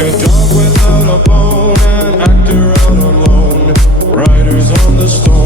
a dog without a bone, an actor out alone, riders on the storm.